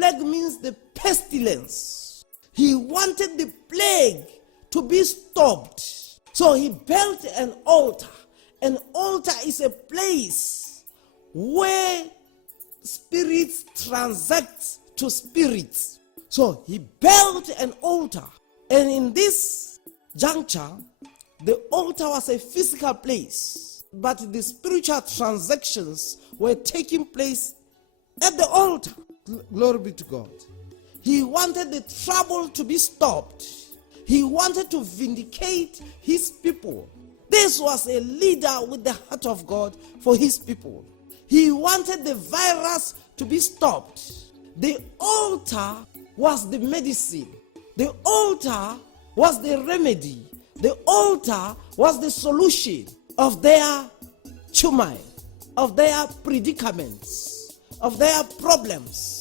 plague means the pestilence. He wanted the plague to be stopped. So he built an altar. An altar is a place where spirits transact to spirits. So he built an altar. And in this juncture, the altar was a physical place, but the spiritual transactions were taking place at the altar. Glory be to God. He wanted the trouble to be stopped. He wanted to vindicate his people. This was a leader with the heart of God for his people. He wanted the virus to be stopped. The altar was the medicine. The altar was the remedy. The altar was the solution of their turmoil, of their predicaments, of their problems.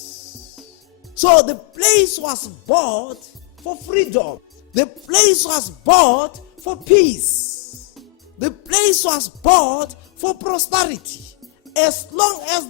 So the place was bought for freedom. The place was bought for peace. The place was bought for prosperity. As long as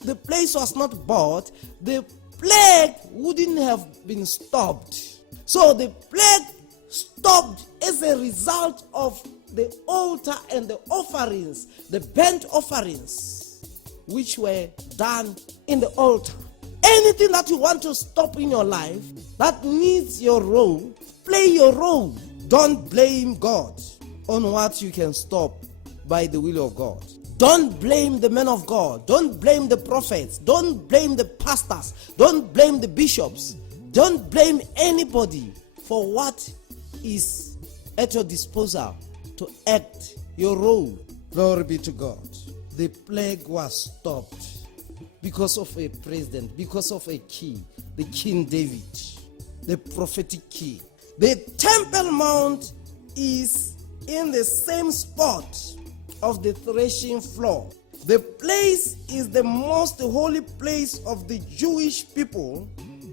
the place was not bought, the plague wouldn't have been stopped. So the plague stopped as a result of the altar and the offerings, the burnt offerings, which were done in the altar. Anything that you want to stop in your life that needs your role, play your role. Don't blame God on what you can stop by the will of God. Don't blame the men of God. Don't blame the prophets. Don't blame the pastors. Don't blame the bishops. Don't blame anybody for what is at your disposal to act your role. Glory be to God. The plague was stopped because of a president, because of a king, the King David, the prophetic king. The Temple Mount is in the same spot of the threshing floor. The place is the most holy place of the Jewish people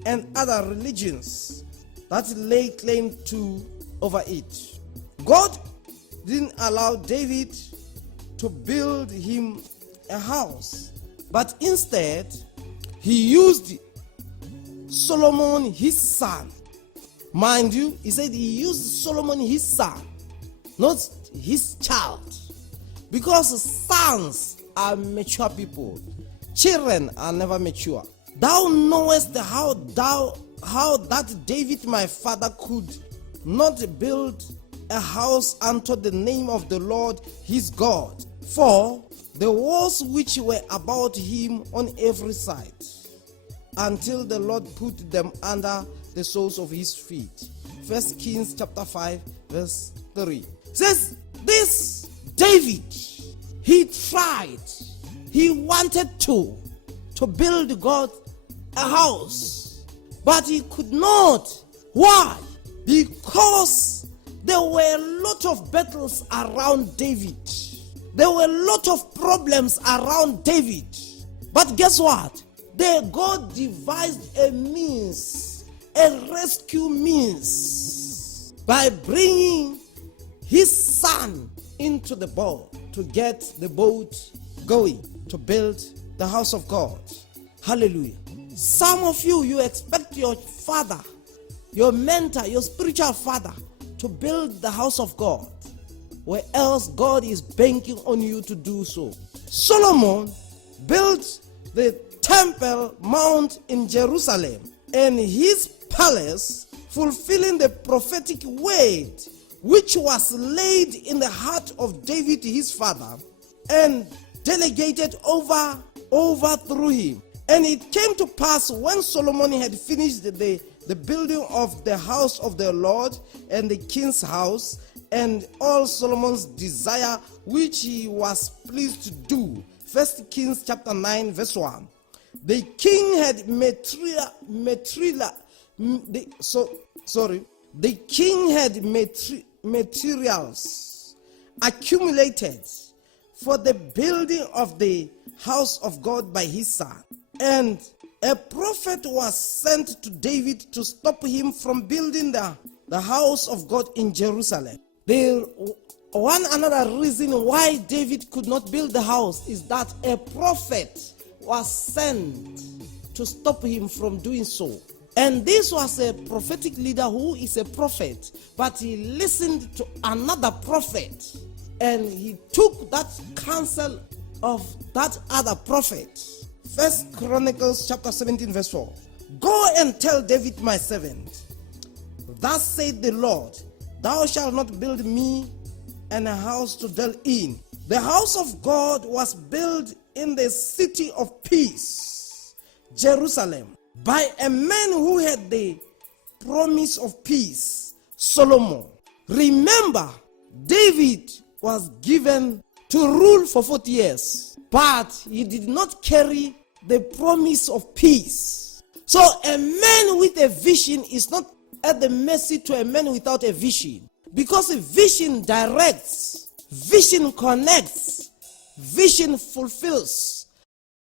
and other religions that lay claim to over it. God didn't allow David to build him a house, but instead he used Solomon his son. Mind you, he said he used Solomon his son, not his child, because sons are mature people, children are never mature. Thou knowest how that David my father could not build a house unto the name of the Lord his God, for the walls which were about him on every side, until the Lord put them under the soles of his feet. 1 Kings chapter 5 verse 3 says, this David, he tried, he wanted to build God a house, but he could not. Why? Because there were a lot of battles around David. There were a lot of problems around David. But guess what? God devised a means, a rescue means, by bringing his son into the boat to get the boat going, to build the house of God. Hallelujah. Some of you expect your father, your mentor, your spiritual father to build the house of God, where else God is banking on you to do so. Solomon built the Temple Mount in Jerusalem and his palace, fulfilling the prophetic word which was laid in the heart of David his father and delegated over through him. And it came to pass, when Solomon had finished the building of the house of the Lord and the king's house, and all Solomon's desire which he was pleased to do. 1 Kings chapter 9 verse 1. The king had materials accumulated for the building of the house of God by his son. And a prophet was sent to David to stop him from building the house of God in Jerusalem. Another reason why David could not build the house is that a prophet was sent to stop him from doing so. And this was a prophetic leader who is a prophet, but he listened to another prophet and he took that counsel of that other prophet. First Chronicles chapter 17 verse 4. Go and tell David my servant, thus saith the Lord, thou shalt not build me a house to dwell in. The house of God was built in the city of peace, Jerusalem, by a man who had the promise of peace, Solomon. Remember, David was given to rule for 40 years, but he did not carry the promise of peace. So a man with a vision is not at the mercy to a man without a vision, because a vision directs, vision connects, vision fulfills.